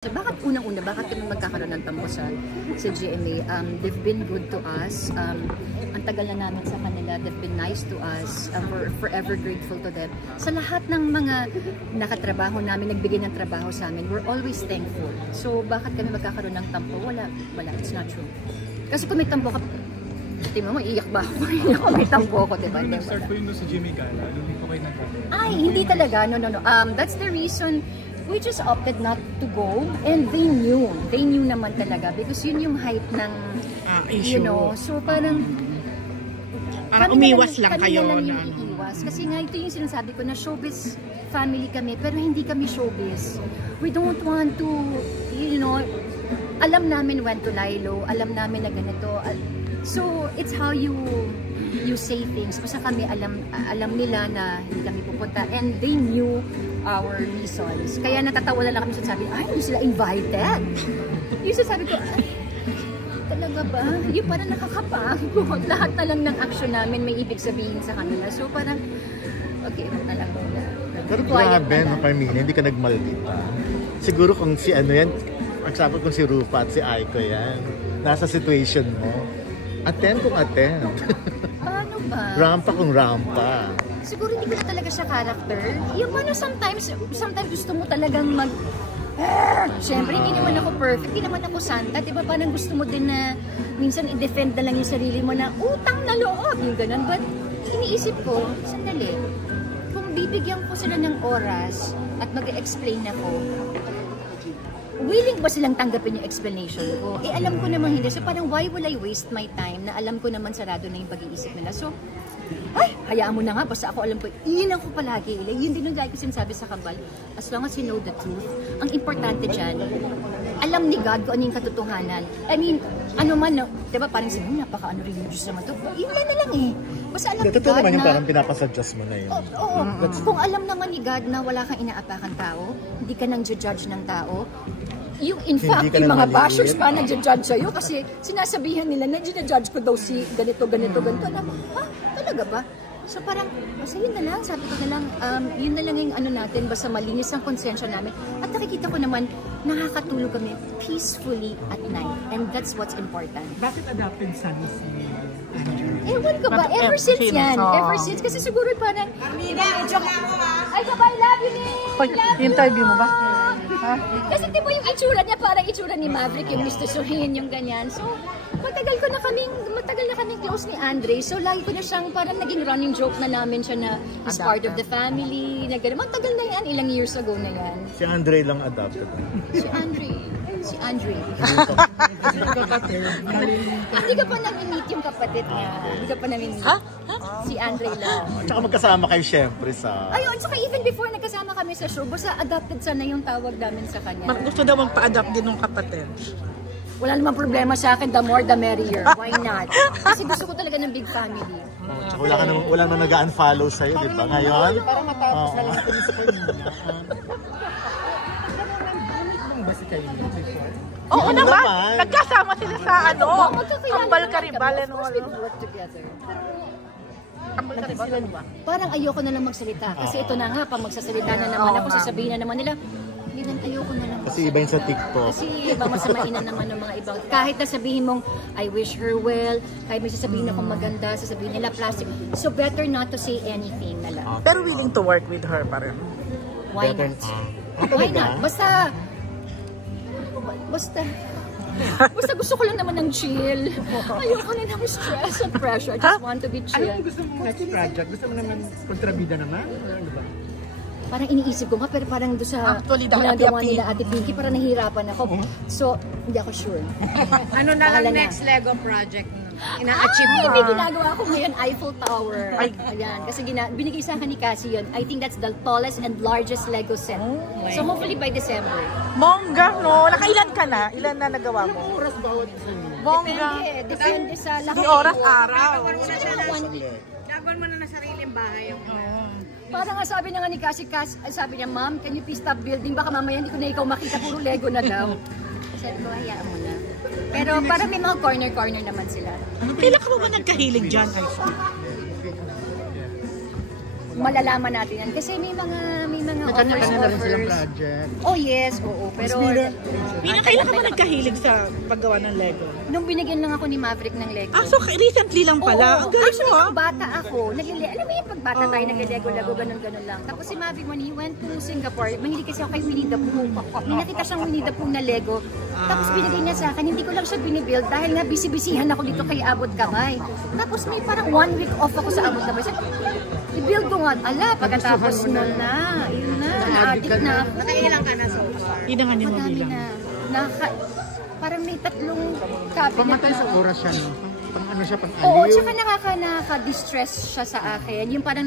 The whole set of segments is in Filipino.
So bakit unang-una, bakit kami magkakaroon ng tampo sa GMA? They've been good to us. Ang tagal na namin sa kanila. They've been nice to us. We're forever grateful to them. Sa lahat ng mga nakatrabaho namin, nagbigay ng trabaho sa amin, we're always thankful. So bakit kami magkakaroon ng tampo? Wala. It's not true. Kasi kung may tampo ka, tingnan mo, iiyak ba ako? Kung may tampo ko, diba? Pero nag-start po yun doon sa Jimmy Gala, hindi po kayo nag-start? Ay, hindi talaga. No. That's the reason we just opted not to go, and they knew naman talaga because yun yung hype ng issue. You know, so parang umiwas lang kayo na iiwas kasi nga ito yung sinasabi ko na showbiz family kami pero hindi kami showbiz. We don't want to, you know, alam namin when to lie low, alam namin na ganito, so it's how you say things. Basta kami alam nila na hindi kami pupunta and they knew our reasons. Kaya natatawa na lang kami sabi, ay, hindi sila invited. Yung sabi ko, ay, talaga ba? Yung parang nakakapagod. Lahat na lang ng action namin may ibig sabihin sa kanila. So parang, okay, na lang muna. Pero grabe, no, Carmina, hindi ka nagmaldita. Siguro kung si ano yan, example kung si Rufa at si Aiko yan, nasa situation mo, attend kung attend. Ano ba? Rampa kung rampa. Siguro hindi ko na talaga siya character. Yung ano, sometimes gusto mo talagang Siyempre, hindi naman ako perfect, hindi naman ako santa. Diba parang gusto mo din na minsan i-defend na lang yung sarili mo na utang na loob, yung ganun. But iniisip ko, sandali, kung bibigyan ko sila ng oras at mag-explain ako, willing ba silang tanggapin yung explanation ko? Eh, alam ko naman hindi. So, parang why will I waste my time na alam ko naman sarado na yung pag-iisip nila? So, ay, hayaan mo na nga. Basta ako alam ko, yun ako palagi. Yun din yung lagi ko sinasabi sa Kambal. As long as you know the truth, ang importante dyan, alam ni God kung ano yung katotohanan. I mean, ano man, no, diba parang sabi, napaka-religious naman to. Yun na lang eh. Basta alam ni God naman na... yung parang pinapasuggest mo na yun. Oo. Kung alam naman ni God na wala kang inaapakan tao, hindi ka nang judge ng tao, yung in fact, yung mga bashers pa nag-judge sa'yo kasi sinasabihan nila na ginajudge ko daw si ganito. Alam mo, ha? Talaga ba? So parang, basta yun na lang, sabi ko na lang, yun na lang yung ano natin, basta malinis ang konsensya namin. At nakikita ko naman, nakakatulog kami peacefully at night. And that's what's important. Bakit adopted son si Andrew? Ewan ko ba? Ever since yan. Ever since. Kasi siguro parang, ay, sabay, love you, Nick! Interview mo ba? Ha? Kasi di ba yung itsura niya, parang itsura ni Maverick, yung Mr. Suhin, yung ganyan. So, matagal na kaming close ni Andre. So, lagi ko na siyang parang naging running joke na namin siya na is part of the family. Na gano'n. Matagal na yan, ilang years ago na yan. Si Andre lang adopted. Si Andre. Hindi ka pa nami-meet yung kapatid niya. Hindi ka pa nami-meet. Ha? Si Andre lang. Tsaka magkasama kayo syempre sa... Ayun, saka even before nagkasama kami sa show, basta adopted sana yung tawag namin sa kanya. Gusto daw magpa-adopt din ng kapatid. Wala namang problema sa akin, the more the merrier. Why not? Kasi gusto ko talaga ng big family. Tsaka wala nang nag-unfollow sa'yo, di ba? Ngayon? Para matapos na lang ito sa kanya. Ba si Kayo before? Oo naman! Nagkasama sila sa Kambal Karibal. Of course, we work together. Parang ayoko na lang magsalita. Kasi ito na nga, pag magsasalita na naman ako, sasabihin na naman nila, ayoko na lang. Kasi iba yung sa TikTok. Kasi iba masamain na naman ng mga ibang. Kahit na sabihin mong, I wish her well, kahit may sasabihin akong maganda, sasabihin nila plastic. So better not to say anything na lang. Pero willing to work with her pa rin. Why not? Why not? Basta gusto ko lang naman ng chill. Ayoko na ng stress and pressure. I just want to be chill. Anong gusto mo next project? Gusto mo naman kontrabida naman? Ano ba? Parang iniisip ko nga, pero parang doon sa ginagawa nila Ate Pinky, parang nahihirapan ako. So, hindi ako sure. Ano na lang next Lego project ina-achieve mo? May ginagawa ko ngayon, Eiffel Tower. Ayan, kasi binigay sa akin ni Cassie yun. I think that's the tallest and largest Lego set. So, hopefully by December. Mongga, no? Nakailan ka na? Ilan na nagawa mo? Anong oras bawat isa niyo? Mongga. Depende sa laki. Di oras, araw. Gagawin mo na na sariling bahay yung... Parang nga sabi na nga ni Cassie, sabi niya, Ma'am, can you please stop building? Baka mamaya hindi ko na ikaw makita, puro Lego na daw. Sabi ko, hayaan mo na. Pero parang may mga corner-corner naman sila. Kailan ka ba nagkahilig dyan, Ice? malalaman natin yan. Kasi may mga Kanya-kanya na rin silang offers. project. Oh yes, oo. Pero Mina, kailan ka ba nagkahilig sa paggawa ng Lego? nung binigyan lang ako ni Maverick ng Lego. Ah, so recently lang pala. Ang galing mo Actually, ah. nung bata ako, alam mo yung pag bata tayo, nagle-Lego-Lego, ganun-ganun lang. Tapos si Maverick, when he went to Singapore, mahilig kasi ako kay Winnie the Pooh. May nakita siyang Winnie the Pooh na Lego. Tapos binigay niya sa akin, hindi ko lang siya binibuild dahil nga busy-busyhan ako dito kay Abot Kamay. Tapos may parang 1 week off ako sa Abot Kamay. Sabi, i-build ko nga. Ala, pagkatapos nun na, yun na, na-addict na ako. Nakailang ka na so far? Hindi na nga niya Madami mabilang. na. Parang may 3 cabinet. Pamatay sa oras siya, no? Pang ano siya, pang Oo, aliw. tsaka nakaka-distress siya sa akin. Yung parang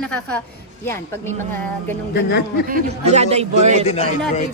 yan, pag may mga ganong-ganong. Dinadivert. Dinadivert.